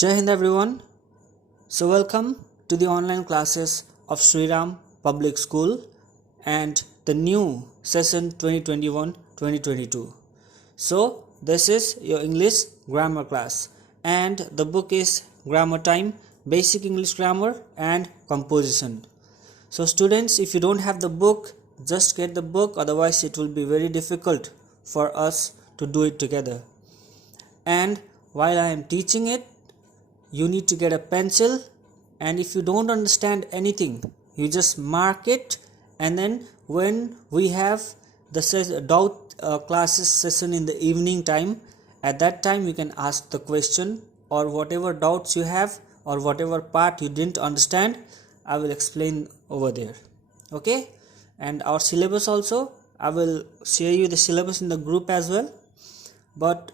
Jai Hind everyone. So welcome to the online classes of Sri Ram Public School and the new session 2021-2022. So this is your English grammar class and the book is Grammar Time, Basic English Grammar and Composition. So students, if you don't have the book, just get the book, otherwise it will be very difficult for us to do it together. And while I am teaching it, you need to get a pencil, and if you don't understand anything, you just mark it, and then when we have the doubt classes session in the evening time, at that time you can ask the question or whatever doubts you have or whatever part you didn't understand, I will explain over there. Okay, and our syllabus also, I will share you the syllabus in the group as well. But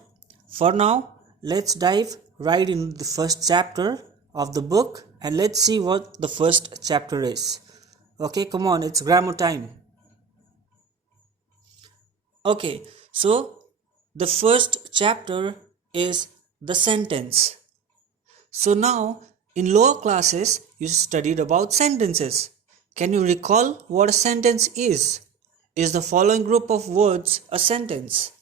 for now, let's dive right into the first chapter of the book and let's see what the first chapter is. Okay, come on, it's grammar time. Okay, so the first chapter is the sentence. So now in lower classes you studied about sentences. Can you recall what a sentence is? Is the following group of words a sentence?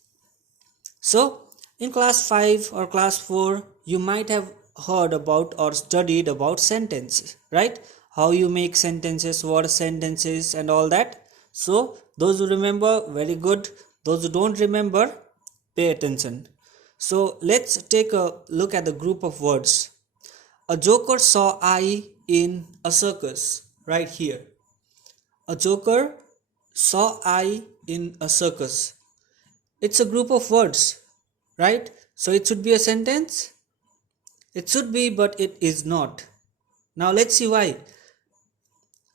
So in class 5 or class 4 you might have heard about or studied about sentences, right? How you make sentences, what a sentence is and all that. So those who remember, very good. Those who don't remember, pay attention. So let's take a look at the group of words. A joker saw eye in a circus, right here. A joker saw eye in a circus. It's a group of words, right? So it should be a sentence. It should be, but it is not. Now let's see why.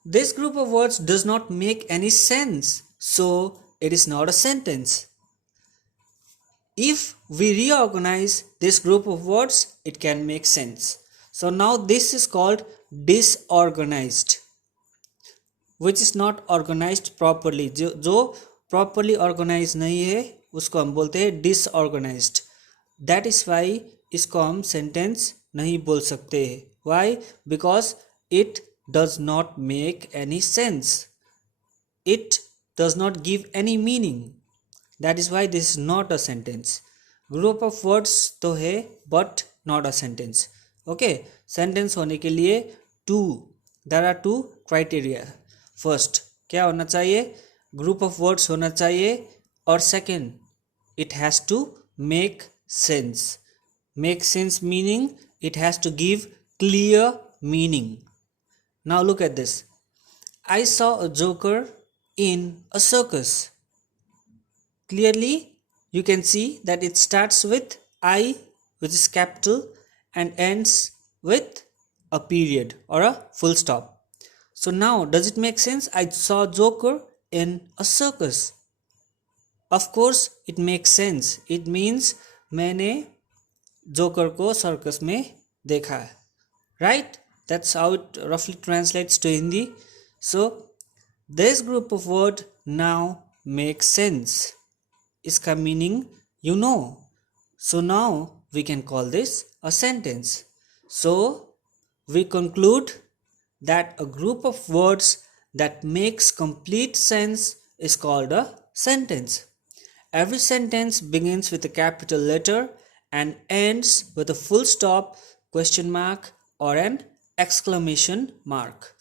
This group of words does not make any sense, so it is not a sentence. If we reorganize this group of words, it can make sense. So now this is called disorganized, which is not organized properly. जो properly organized नहीं है उसको हम बोलते हैं disorganized. That is why इसको हम sentence नहीं बोल सकते हैं. Why? Because it does not make any sense. It does not give any meaning. That is why this is not a sentence. Group of words तो है but not a sentence. Okay, sentence होने के लिए there are two criteria. First, क्या होना चाहिए? Group of words होना चाहिए, और second, it has to make sense. Make sense meaning it has to give clear meaning. Now look at this. I saw a joker in a circus. Clearly you can see that it starts with I, which is capital, and ends with a period or a full stop. So now does it make sense? I saw joker in a circus. Of course it makes sense. It means मैंने joker को circus में देखा है, right? That's how it roughly translates to Hindi. So this group of word now makes sense. इसका meaning you know. So now we can call this a sentence. So we conclude that a group of words that makes complete sense is called a sentence. Every sentence begins with a capital letter and ends with a full stop, question mark, or an exclamation mark.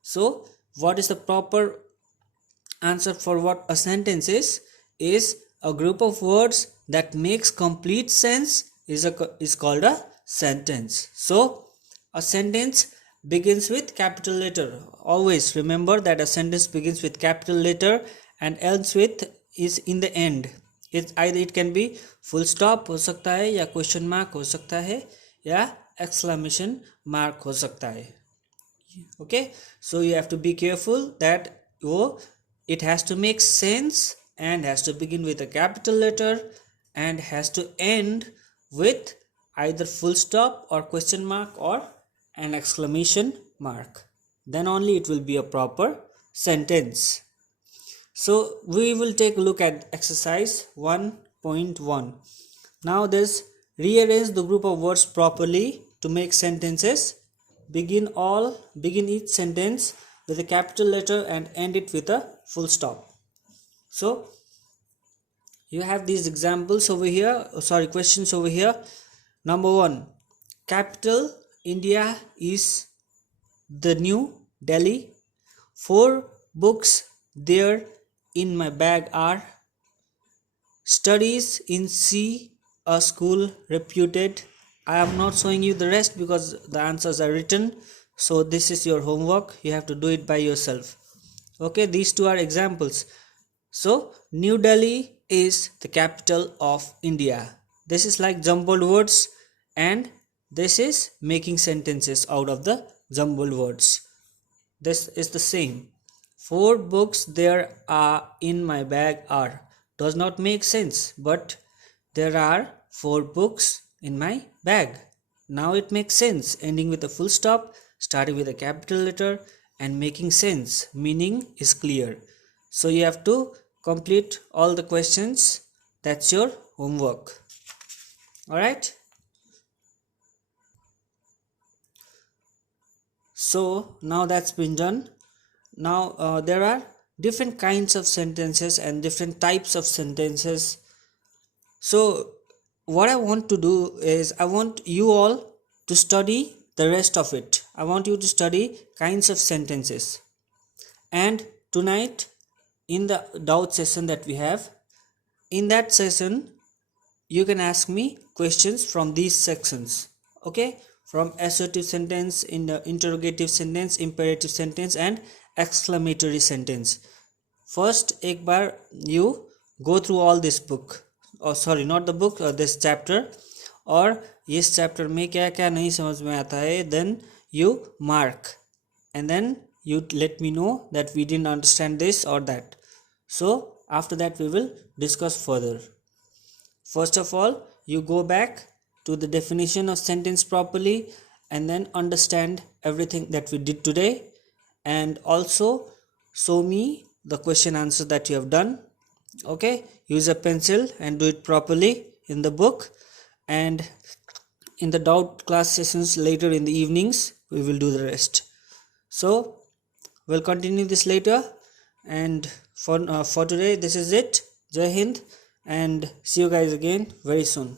So what is the proper answer for what a sentence is a group of words that makes complete sense is called a sentence. So a sentence begins with capital letter. Always remember that a sentence begins with capital letter and ends with is in the end. It can be full stop हो सकता है, या question mark हो सकता है, या exclamation mark हो सकता है. Okay, so you have to be careful that it has to make sense and has to begin with a capital letter and has to end with either full stop or question mark or an exclamation mark. Then only it will be a proper sentence. So we will take a look at exercise 1.1. Now this rearrange the group of words properly to make sentences. Begin each sentence with a capital letter and end it with a full stop. So you have these examples over here, questions over here. Number 1, capital India is the New Delhi. 4 books there in my bag are studies in C, a school reputed. I am not showing you the rest because the answers are written. So this is your homework. You have to do it by yourself. Okay, these two are examples. So New Delhi is the capital of India. This is like jumbled words, and this is making sentences out of the jumbled words. This is the same. 4 books there are in my bag are does not make sense, but there are 4 books in my bag. Now it makes sense, ending with a full stop, starting with a capital letter, and making sense. Meaning is clear. So you have to complete all the questions. That's your homework. Alright. So now that's been done. Now there are different kinds of sentences and different types of sentences. So what I want to do is I want you all to study the rest of it. I want you to study kinds of sentences. And tonight in the doubt session that we have, in that session you can ask me questions from these sections. Okay, from assertive sentence, in the interrogative sentence, imperative sentence, and exclamatory sentence. First एक बार you go through all this book, or sorry not the book, this chapter, और इस chapter में क्या क्या नहीं समझ में आता है, then you mark and then you let me know that we didn't understand this or that. So after that we will discuss further. First of all, you go back to the definition of sentence properly and then understand everything that we did today, and also show me the question answer that you have done. Okay, use a pencil and do it properly in the book, and in the doubt class sessions later in the evenings we will do the rest. So we'll continue this later, and for today this is it. Jai Hind, and see you guys again very soon.